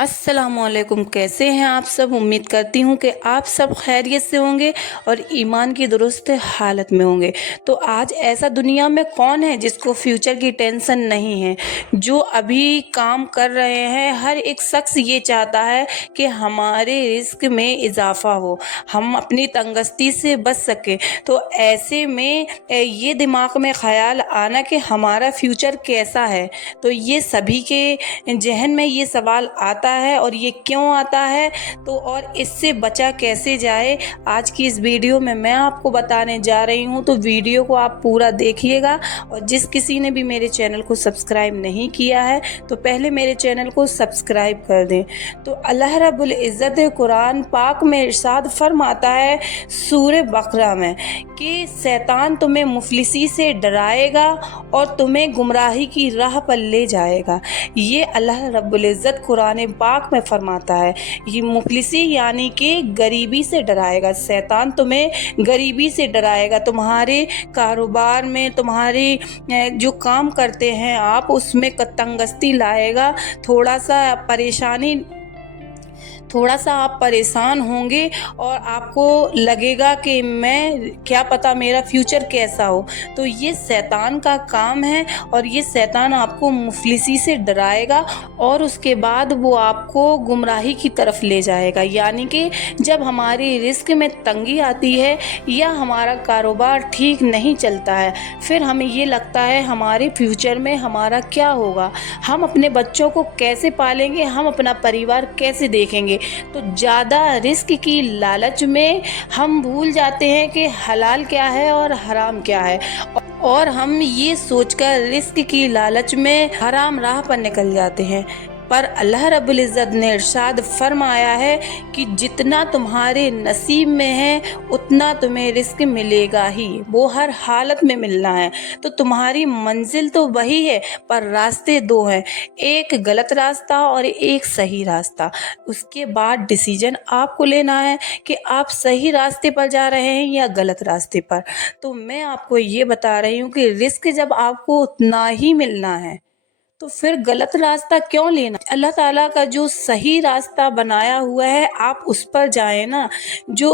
अस्सलामुअलैकुम। कैसे हैं आप सब? उम्मीद करती हूँ कि आप सब खैरियत से होंगे और ईमान की दुरुस्त हालत में होंगे। तो आज ऐसा दुनिया में कौन है जिसको फ्यूचर की टेंशन नहीं है। जो अभी काम कर रहे हैं, हर एक शख्स ये चाहता है कि हमारे रिस्क में इजाफा हो, हम अपनी तंगस्ती से बच सकें। तो ऐसे में ये दिमाग में ख्याल आना कि हमारा फ्यूचर कैसा है, तो ये सभी के जहन में ये सवाल आता है। और ये क्यों आता है तो और इससे बचा कैसे जाए, आज की इस वीडियो में मैं आपको बताने जा रही हूँ। तो वीडियो को आप पूरा देखिएगा। और जिस किसी ने भी मेरे चैनल को सब्सक्राइब नहीं किया है तो पहले मेरे चैनल को सब्सक्राइब कर दें। तो अल्लाह रब्बुल इज़्ज़त कुरान पाक में इरशाद फरमाता है सूरह बकरा में कि शैतान तुम्हें मुफलिसी से डराएगा और तुम्हें गुमराही की राह पर ले जाएगा। ये अल्लाह रब्बुल इज़्ज़त कुरान पाक में फरमाता है। ये मुफलिसी यानी कि गरीबी से डराएगा। शैतान तुम्हें गरीबी से डराएगा, तुम्हारे कारोबार में, तुम्हारे जो काम करते हैं आप उसमें तंगस्ती लाएगा। थोड़ा सा आप परेशान होंगे और आपको लगेगा कि मैं क्या पता मेरा फ्यूचर कैसा हो। तो ये शैतान का काम है और ये शैतान आपको मुफलिसी से डराएगा और उसके बाद वो आपको गुमराही की तरफ ले जाएगा। यानी कि जब हमारी रिस्क में तंगी आती है या हमारा कारोबार ठीक नहीं चलता है, फिर हमें ये लगता है हमारे फ्यूचर में हमारा क्या होगा, हम अपने बच्चों को कैसे पालेंगे, हम अपना परिवार कैसे देखेंगे। तो ज़्यादा रिस्क की लालच में हम भूल जाते हैं कि हलाल क्या है और हराम क्या है, और हम ये सोचकर रिस्क की लालच में हराम राह पर निकल जाते हैं। पर अल्लाह रब्बुल इज़्ज़त ने इरशाद फरमाया है कि जितना तुम्हारे नसीब में है उतना तुम्हें रिस्क मिलेगा ही, वो हर हालत में मिलना है। तो तुम्हारी मंजिल तो वही है पर रास्ते दो हैं, एक गलत रास्ता और एक सही रास्ता। उसके बाद डिसीजन आपको लेना है कि आप सही रास्ते पर जा रहे हैं या गलत रास्ते पर। तो मैं आपको ये बता रही हूँ कि रिस्क जब आपको उतना ही मिलना है तो फिर गलत रास्ता क्यों लेना। अल्लाह ताला का जो सही रास्ता बनाया हुआ है आप उस पर जाएं ना। जो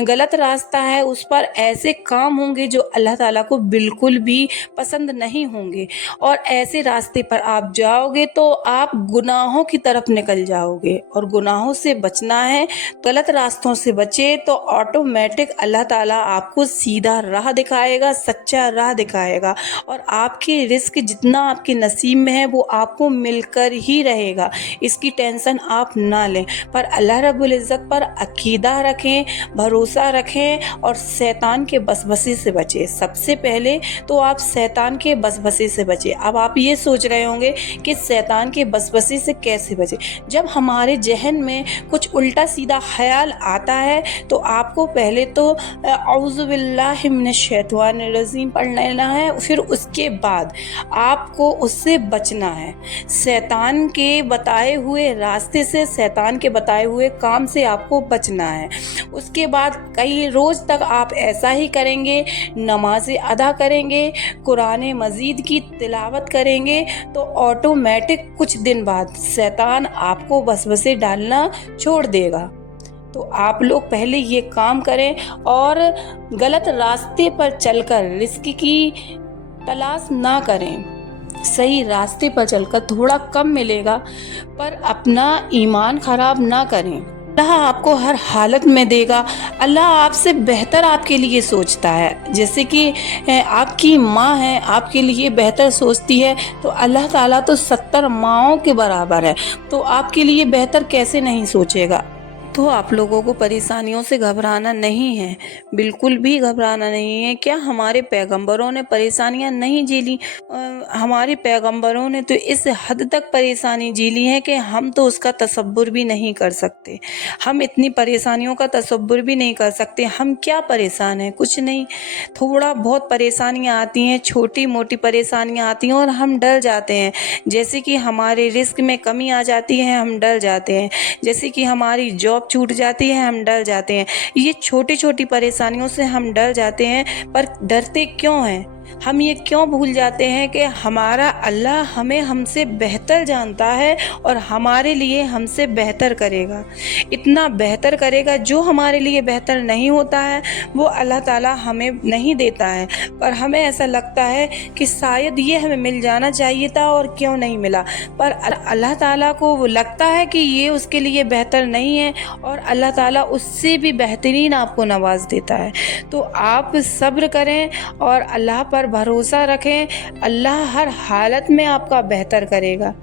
गलत रास्ता है उस पर ऐसे काम होंगे जो अल्लाह ताला को बिल्कुल भी पसंद नहीं होंगे, और ऐसे रास्ते पर आप जाओगे तो आप गुनाहों की तरफ निकल जाओगे। और गुनाहों से बचना है, गलत रास्तों से बचे तो ऑटोमेटिक अल्लाह ताला आपको सीधा राह दिखाएगा, सच्चा राह दिखाएगा। और आपके रिस्क जितना आपके नसीब में है वो आपको मिलकर ही रहेगा, इसकी टेंशन आप ना लें। पर अल्लाह रब्बुल इज़्ज़त पर अकीदा रखें, भरोसा रखें और शैतान के वसवसे से बचें। सबसे पहले तो आप शैतान के वसवसे से बचें। अब आप ये सोच रहे होंगे कि शैतान के वसवसे से कैसे बचें। जब हमारे जहन में कुछ उल्टा सीधा ख्याल आता है तो आपको पहले तो औज़ु बिल्लाहि मिनश शैतानिर रजीम पढ़ लेना है, फिर उसके बाद आपको उससे बचना है। शैतान के बताए हुए रास्ते से, शैतान के बताए हुए काम से आपको बचना है। उसके बाद कई रोज तक आप ऐसा ही करेंगे, नमाज़ें अदा करेंगे, कुरान मजीद की तिलावत करेंगे, तो ऑटोमेटिक कुछ दिन बाद शैतान आपको वसवसे डालना छोड़ देगा। तो आप लोग पहले ये काम करें और गलत रास्ते पर चलकर रिस्क की तलाश ना करें। सही रास्ते पर चलकर थोड़ा कम मिलेगा पर अपना ईमान खराब ना करें। अल्लाह आपको हर हालत में देगा। अल्लाह आपसे बेहतर आपके लिए सोचता है। जैसे कि आपकी माँ है, आपके लिए बेहतर सोचती है, तो अल्लाह ताला तो 70 माँओं के बराबर है, तो आपके लिए बेहतर कैसे नहीं सोचेगा। तो आप लोगों को परेशानियों से घबराना नहीं है, बिल्कुल भी घबराना नहीं है। क्या हमारे पैगंबरों ने परेशानियां नहीं झेली? हमारे पैगंबरों ने तो इस हद तक परेशानी झेली है कि हम तो उसका तसव्वुर भी नहीं कर सकते। हम इतनी परेशानियों का तसव्वुर भी नहीं कर सकते। हम क्या परेशान हैं? कुछ नहीं, थोड़ा बहुत परेशानियां आती हैं, छोटी मोटी परेशानियां आती हैं और हम डर जाते हैं। जैसे कि हमारे रिस्क में कमी आ जाती है, हम डर जाते हैं। जैसे कि हमारी जॉब छूट जाती है, हम डर जाते हैं। ये छोटी छोटी परेशानियों से हम डर जाते हैं। पर डरते क्यों हैं? हम ये क्यों भूल जाते हैं कि हमारा अल्लाह हमें हमसे बेहतर जानता है और हमारे लिए हमसे बेहतर करेगा, इतना बेहतर करेगा। जो हमारे लिए बेहतर नहीं होता है वो अल्लाह ताला हमें नहीं देता है, पर हमें ऐसा लगता है कि शायद ये हमें मिल जाना चाहिए था और क्यों नहीं मिला। पर अल्लाह ताला को वो लगता है कि ये उसके लिए बेहतर नहीं है और अल्लाह ताला उससे भी बेहतरीन आपको नवाज देता है। तो आप सब्र करें और अल्लाह पर भरोसा रखें। अल्लाह हर हालत में आपका बेहतर करेगा,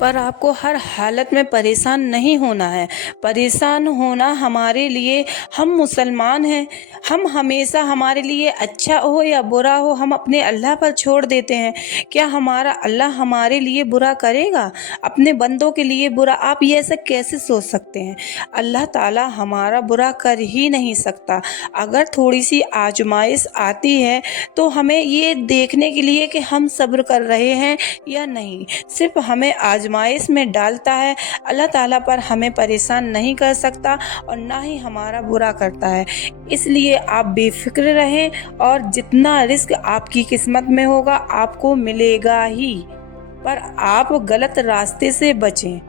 पर आपको हर हालत में परेशान नहीं होना है। परेशान होना हमारे लिए, हम मुसलमान हैं, हम हमेशा हमारे लिए अच्छा हो या बुरा हो हम अपने अल्लाह पर छोड़ देते हैं। क्या हमारा अल्लाह हमारे लिए बुरा करेगा, अपने बंदों के लिए बुरा? आप ये ऐसा कैसे सोच सकते हैं? अल्लाह ताला हमारा बुरा कर ही नहीं सकता। अगर थोड़ी सी आजमाइश आती है तो हमें ये देखने के लिए कि हम सब्र कर रहे हैं या नहीं, सिर्फ हमें आजमाइश में डालता है। अल्लाह ताला पर हमें परेशान नहीं कर सकता और ना ही हमारा बुरा करता है। इसलिए आप बेफिक्र रहें और जितना रिस्क आपकी किस्मत में होगा आपको मिलेगा ही, पर आप गलत रास्ते से बचें।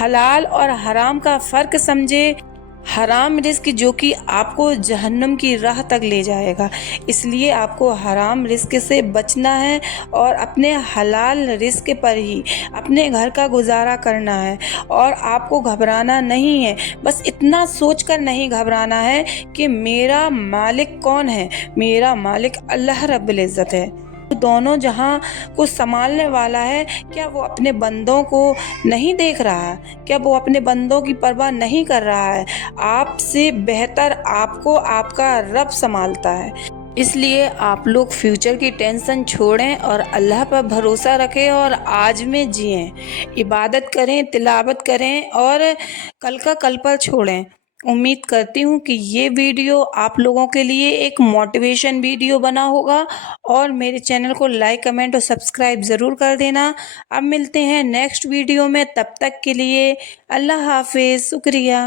हलाल और हराम का फ़र्क समझें। हराम रिस्क जो कि आपको जहन्नम की राह तक ले जाएगा, इसलिए आपको हराम रिस्क से बचना है और अपने हलाल रिस्क पर ही अपने घर का गुजारा करना है। और आपको घबराना नहीं है, बस इतना सोचकर नहीं घबराना है कि मेरा मालिक कौन है। मेरा मालिक अल्लाह रब्बुल इज़्ज़त है, दोनों जहां को संभालने वाला है। क्या वो अपने बंदों को नहीं देख रहा है? क्या वो अपने बंदों की परवाह नहीं कर रहा है? आपसे बेहतर आपको आपका रब संभालता है। इसलिए आप लोग फ्यूचर की टेंशन छोड़ें और अल्लाह पर भरोसा रखें और आज में जिएं, इबादत करें, तिलावत करें और कल का कल पर छोड़ें। उम्मीद करती हूँ कि ये वीडियो आप लोगों के लिए एक मोटिवेशन वीडियो बना होगा और मेरे चैनल को लाइक, कमेंट और सब्सक्राइब ज़रूर कर देना। अब मिलते हैं नेक्स्ट वीडियो में, तब तक के लिए अल्लाह हाफिज़, शुक्रिया।